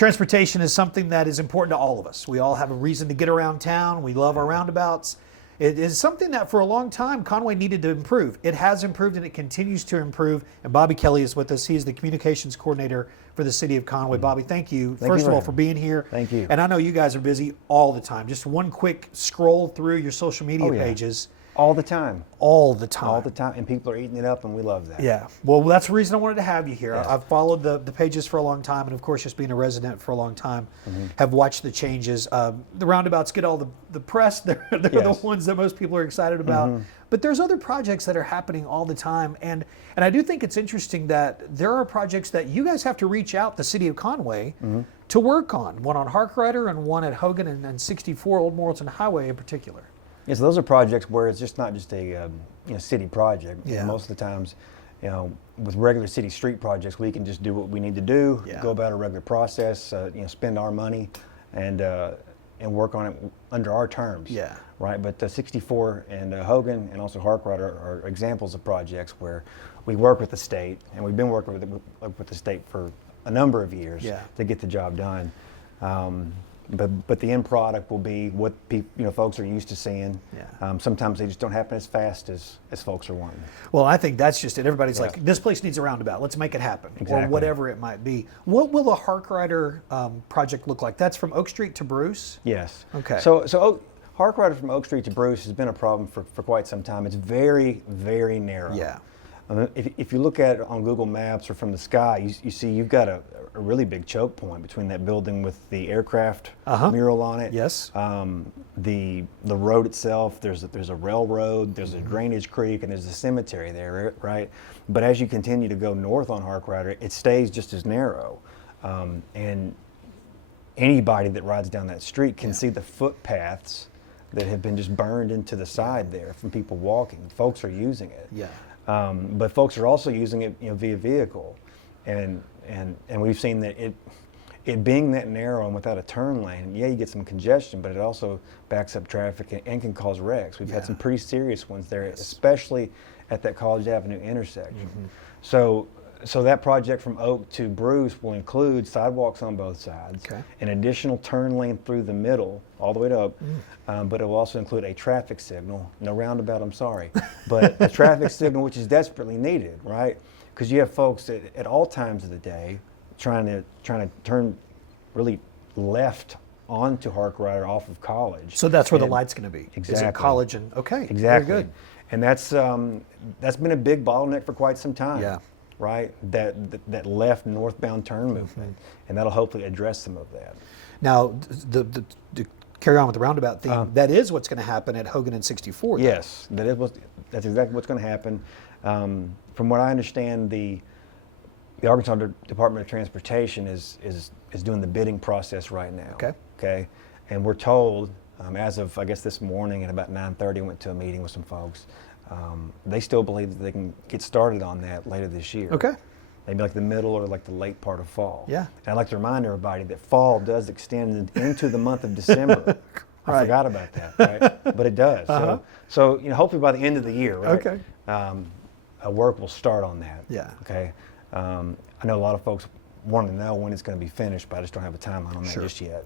Transportation is something that is important to all of us. We all have a reason to get around town. We love our roundabouts. It is something that for a long time Conway needed to improve. It has improved and it continues to improve. And Bobby Kelly is with us. He is the communications coordinator for the City of Conway. Bobby, thank you, first of all, for being here. Thank you. And I know you guys are busy all the time. Just one quick scroll through your social media pages. All the time. All the time. All the time. And people are eating it up, and we love that. Yeah. Well, that's the reason I wanted to have you here. Yes. I've followed the pages for a long time, and of course, just being a resident for a long time, have watched the changes. The roundabouts get all the press. They're the ones that most people are excited about. But there's other projects that are happening all the time. And I do think it's interesting that there are projects that you guys have to reach out, the City of Conway, to work on. One on Harkrider and one at Hogan and 64 Old Morrilton Highway in particular. Yeah, so those are projects where it's just not just a city project. Yeah. Most of the times, with regular city street projects, we can just do what we need to do, go about a regular process, spend our money, and work on it under our terms. Yeah. Right. But 64 and Hogan and also Harkrider are examples of projects where we work with the state, and we've been working with the state for a number of years to get the job done. But the end product will be what folks are used to seeing. Yeah. Sometimes they just don't happen as fast as folks are wanting. Well, I think that's just it. Everybody's like, this place needs a roundabout. Let's make it happen. Exactly. Or whatever it might be. What will the Harkrider project look like? That's from Oak Street to Bruce? Yes. Okay. So Harkrider from Oak Street to Bruce has been a problem for quite some time. It's very, very narrow. Yeah. If you look at it on Google Maps or from the sky, you see you've got a really big choke point between that building with the aircraft mural on it. Yes. The road itself, there's a railroad, there's a drainage creek, and there's a cemetery there, right? But as you continue to go north on Harkrider, it stays just as narrow. And anybody that rides down that street can see the footpaths that have been just burned into the side there from people walking. Folks are using it. Yeah. But folks are also using it, via vehicle, and we've seen that it being that narrow and without a turn lane, you get some congestion, but it also backs up traffic and can cause wrecks. We've had some pretty serious ones there, especially at that College Avenue intersection. So that project from Oak to Bruce will include sidewalks on both sides, an additional turn lane through the middle, all the way to Oak, but it will also include a traffic signal, no roundabout, I'm sorry, but a traffic signal which is desperately needed, right? Because you have folks at all times of the day trying to turn really left onto Harkrider off of College. So that's where the light's going to be. Exactly. Is it College and Exactly. Very good. And that's been a big bottleneck for quite some time. Yeah. Right, that left northbound turn movement, and that'll hopefully address some of that. Now, the carry on with the roundabout theme, that is what's going to happen at Hogan and 64. Though. Yes, that's exactly what's going to happen. From what I understand, the Arkansas Department of Transportation is doing the bidding process right now. Okay, and we're told, as of I guess this morning at about 9:30, I went to a meeting with some folks. They still believe that they can get started on that later this year. Okay. Maybe like the middle or like the late part of fall. Yeah. And I'd like to remind everybody that fall does extend into the month of December. I forgot about that, right? But it does. So hopefully by the end of the year, right? Okay. Work will start on that. Yeah. Okay. I know a lot of folks want to know when it's going to be finished, but I just don't have a timeline on that just yet.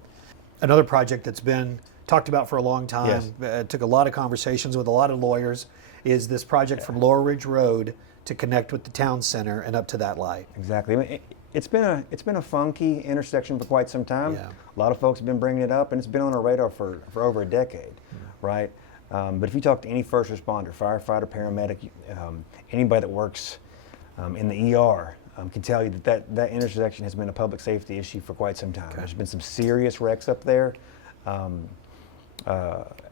Another project that's been talked about for a long time, took a lot of conversations with a lot of lawyers, is this project from Lower Ridge Road to connect with the town center and up to that light. Exactly. I mean, it's been a funky intersection for quite some time. Yeah. A lot of folks have been bringing it up, and it's been on our radar for over a decade, right? But if you talk to any first responder, firefighter, paramedic, anybody that works in the ER, can tell you that intersection has been a public safety issue for quite some time. There's been some serious wrecks up there.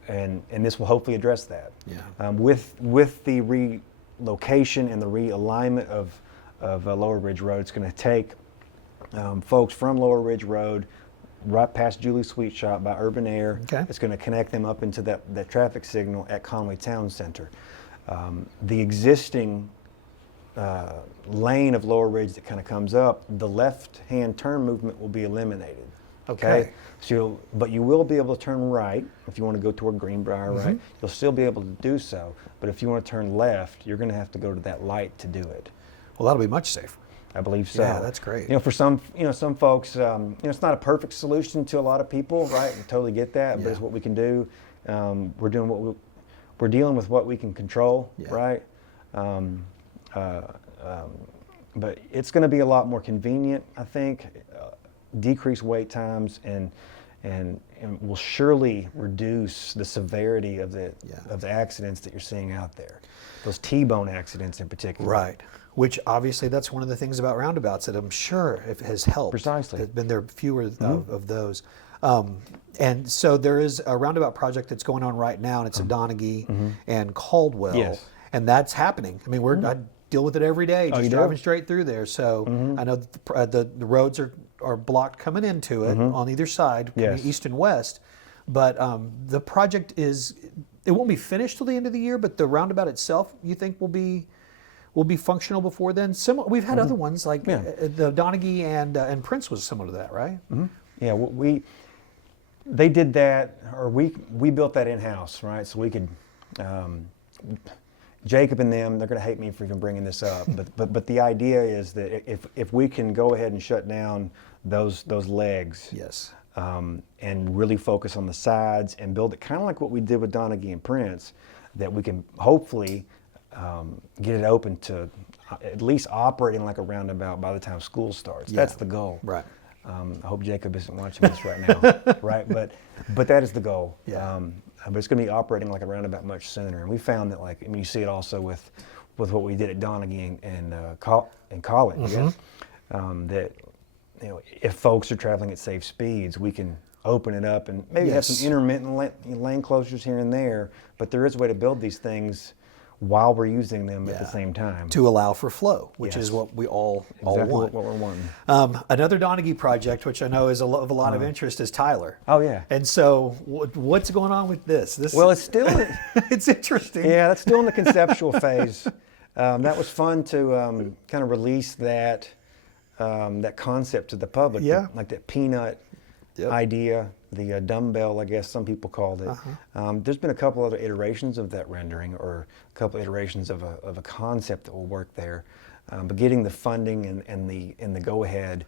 And this will hopefully address that. Yeah. With the relocation and the realignment of Lower Ridge Road, it's going to take folks from Lower Ridge Road right past Julie's Sweet Shop by Urban Air. It's going to connect them up into that traffic signal at Conway Town Center. The existing lane of Lower Ridge that kind of comes up, the left-hand turn movement will be eliminated. Okay. So, but you will be able to turn right if you want to go toward Greenbrier, right? You'll still be able to do so. But if you want to turn left, you're going to have to go to that light to do it. Well, that'll be much safer. I believe so. Yeah, that's great. For some folks, it's not a perfect solution to a lot of people, right? We totally get that, but it's what we can do. We're dealing with what we can control, right? But it's going to be a lot more convenient, I think. Decrease wait times and will surely reduce the severity of the accidents that you're seeing out there. Those T-bone accidents in particular. Right. Which obviously that's one of the things about roundabouts that I'm sure it has helped. Precisely. There's been fewer of those. And so there is a roundabout project that's going on right now, and it's in Donaghy and Caldwell. Yes. And that's happening. I mean, I deal with it every day, just driving straight through there. So I know that the roads are blocked coming into it on either side, east and west. But the project it won't be finished till the end of the year, but the roundabout itself, you think will be functional before then? We've had other ones like the Donaghy and Prince was similar to that, right? Yeah, they did that, or we built that in-house, right? So we could, Jacob and them, they're going to hate me for even bringing this up, but the idea is that if we can go ahead and shut down those legs, and really focus on the sides and build it kind of like what we did with Donaghy and Prince, that we can hopefully get it open to at least operating like a roundabout by the time school starts. That's the goal. Right. I hope Jacob isn't watching this right now, right? But that is the goal. But it's going to be operating like a roundabout much sooner. And we found that, you see it also with what we did at Donaghy and College, that if folks are traveling at safe speeds, we can open it up and maybe have some intermittent lane closures here and there. But there is a way to build these things while we're using them at the same time. To allow for flow, which is what we all want. What we're wanting. Another Donaghy project, which I know is of a lot of interest, is Tyler. Oh, yeah. And so what's going on with this? Well, it's still... it's interesting. Yeah, that's still in the conceptual phase. That was fun to kind of release that concept to the public. Like that peanut idea, the dumbbell, I guess some people called it. There's been a couple other iterations of that rendering, or a couple iterations of a concept that will work there. But getting the funding and the go-ahead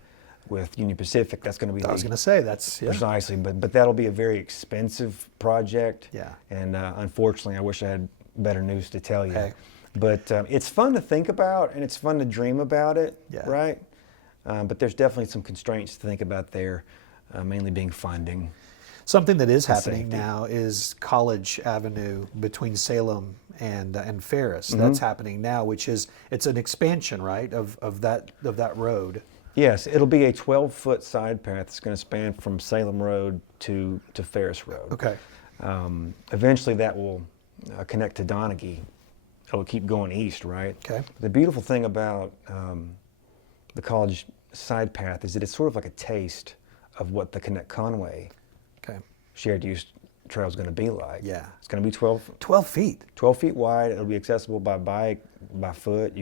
with Union Pacific, that's going to be. I was going to say that's precisely, but that'll be a very expensive project. Yeah. And unfortunately, I wish I had better news to tell you. Hey. But it's fun to think about, and it's fun to dream about it, right? But there's definitely some constraints to think about there. Mainly being funding. Something that is happening now is College Avenue between Salem and Ferris. That's happening now, which it's an expansion, right, of that road. Yes, it'll be a 12-foot side path. It's going to span from Salem Road to Ferris Road. Okay. Eventually, that will connect to Donaghy. It'll keep going east, right? Okay. The beautiful thing about the College side path is that it's sort of like a taste of what the Connect Conway shared use trail is going to be like. Yeah. It's going to be 12 feet. 12 feet wide. It'll be accessible by bike, by foot.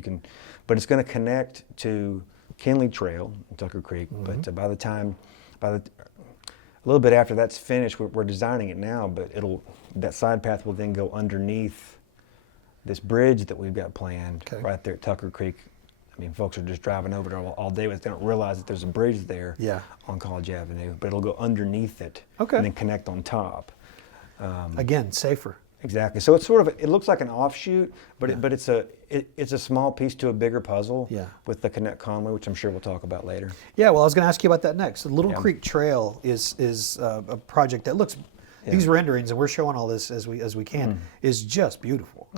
But it's going to connect to Kinley Trail in Tucker Creek. But a little bit after that's finished, we're designing it now, but that side path will then go underneath this bridge that we've got planned right there at Tucker Creek. I mean, folks are just driving over there all day, but they don't realize that there's a bridge there on College Avenue, but it'll go underneath it and then connect on top. Again, safer. Exactly. So it's it looks like an offshoot, but it's a small piece to a bigger puzzle with the Connect Conway, which I'm sure we'll talk about later. Yeah, well, I was going to ask you about that next. The Little Creek Trail is a project that looks. These renderings, and we're showing all this as we can, is just beautiful.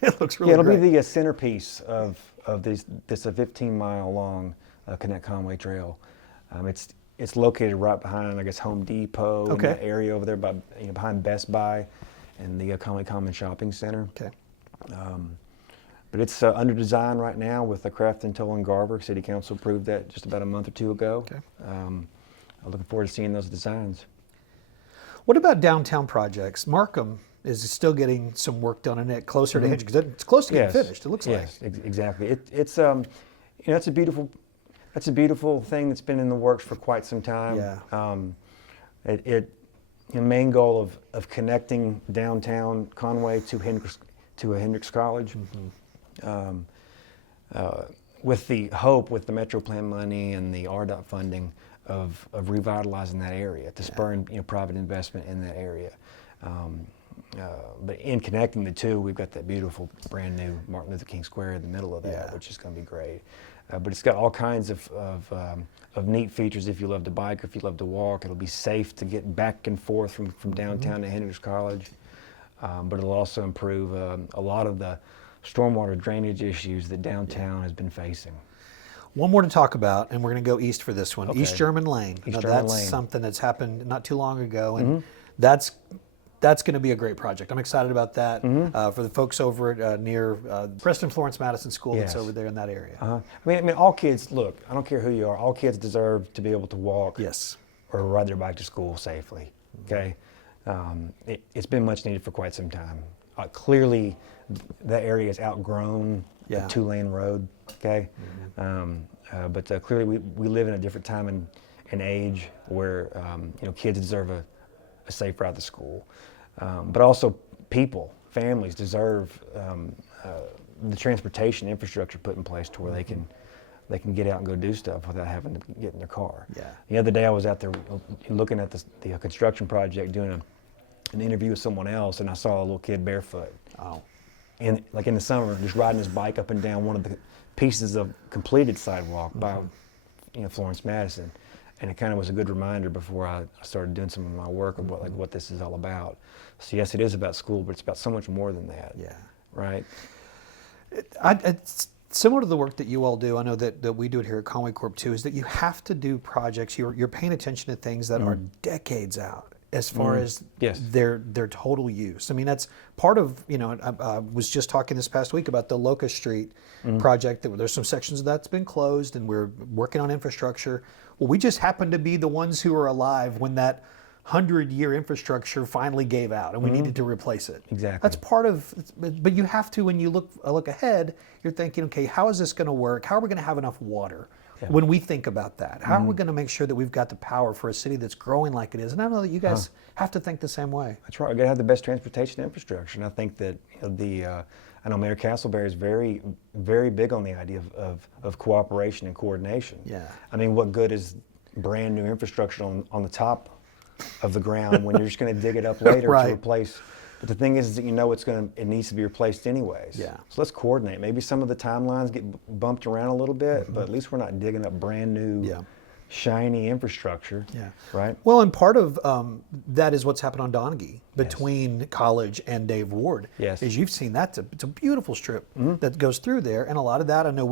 It looks really great. It'll be the centerpiece of this 15-mile long Connect Conway Trail. It's located right behind, I guess, Home Depot in that area over there, behind Best Buy and the Conway Common Shopping Center. Okay. But it's under design right now with the Crafton, Toll and Garver. City Council approved that just about a month or two ago. Okay. I'm looking forward to seeing those designs. What about downtown projects? Markham is still getting some work done on it, closer to Hinge, because it's close to getting finished. It looks like. Yes, exactly. It's it's a beautiful thing that's been in the works for quite some time. Yeah. The main goal of connecting downtown Conway to Hendrix College. with the hope, with the Metro Plan money and the RDOT funding of revitalizing that area to spur private investment in that area. But in connecting the two, we've got that beautiful brand new Martin Luther King Square in the middle of that, which is going to be great. But it's got all kinds of neat features if you love to bike or if you love to walk. It'll be safe to get back and forth from downtown to Hendrix College. But it'll also improve a lot of the stormwater drainage issues that downtown has been facing. One more to talk about, and we're going to go east for this one. Okay. East German Lane. East Now, German that's Lane. something that's happened not too long ago, and that's going to be a great project. I'm excited about that for the folks over at near Preston Florence Madison School that's over there in that area. I mean, all kids, look, I don't care who you are, all kids deserve to be able to walk Yes. or ride their bike to school safely, okay? It's been much needed for quite some time. Clearly, that area has outgrown a 2-lane road, okay? But clearly, we live in a different time and age where kids deserve a safe route to school. But also families deserve the transportation infrastructure put in place to where they can get out and go do stuff without having to get in their car. Yeah. The other day I was out there looking at the construction project, doing an interview with someone else, and I saw a little kid barefoot. Oh. And like in the summer, just riding his bike up and down one of the pieces of completed sidewalk by Florence Madison. And it kind of was a good reminder before I started doing some of my work of what this is all about. So yes, it is about school, but it's about so much more than that. Yeah. Right? It's similar to the work that you all do. I know that we do it here at Conway Corp too, is that you have to do projects. You're paying attention to things that are decades out as far as their total use. I mean, that's part of, I was just talking this past week about the Locust Street project. There's some sections of that's been closed and we're working on infrastructure. Well, we just happened to be the ones who were alive when that 100-year infrastructure finally gave out and we needed to replace it. Exactly. That's part of, but you have to, when you look ahead, you're thinking, okay, how is this going to work? How are we going to have enough water? When we think about that, how are we going to make sure that we've got the power for a city that's growing like it is? And I know that you guys have to think the same way. That's right. We've got to have the best transportation infrastructure. And I think that I know Mayor Castleberry is very, very big on the idea of cooperation and coordination. Yeah. I mean, what good is brand new infrastructure on the top of the ground when you're just going to dig it up later to replace? But the thing is that it needs to be replaced anyways. Yeah. So let's coordinate. Maybe some of the timelines get bumped around a little bit, but at least we're not digging up brand new, shiny infrastructure. Yeah. Right? Well, and part of that is what's happened on Donaghy between College and Dave Ward. Yes. As you've seen, it's a beautiful strip that goes through there. And a lot of that, I know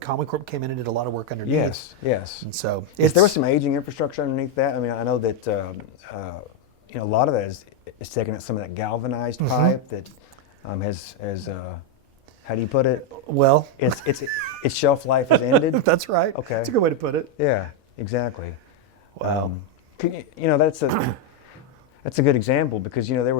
Conway Corp came in and did a lot of work underneath. Yes. And so there was some aging infrastructure underneath that. I mean, I know that a lot of that is taking out some of that galvanized pipe that has how do you put it? Well, its shelf life has ended. That's right. Okay. That's a good way to put it. Yeah, exactly. Wow. That's a good example because there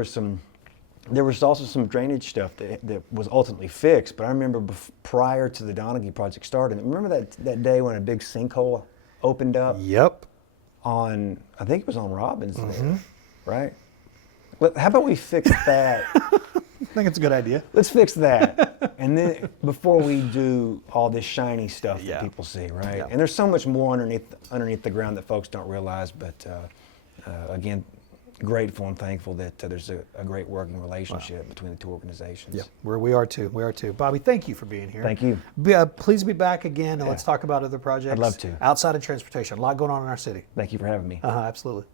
was also some drainage stuff that was ultimately fixed. But I remember prior to the Donaghy project starting, remember that day when a big sinkhole opened up? Yep. I think it was on Robbins there, right? Well, how about we fix that? I think it's a good idea. Let's fix that. And then before we do all this shiny stuff that people see, right? Yeah. And there's so much more underneath the ground that folks don't realize. But again, grateful and thankful that there's a great working relationship between the two organizations. Yeah, we are too. Bobby, thank you for being here. Thank you. Please be back again and let's talk about other projects. I'd love to. Outside of transportation, a lot going on in our city. Thank you for having me. Absolutely.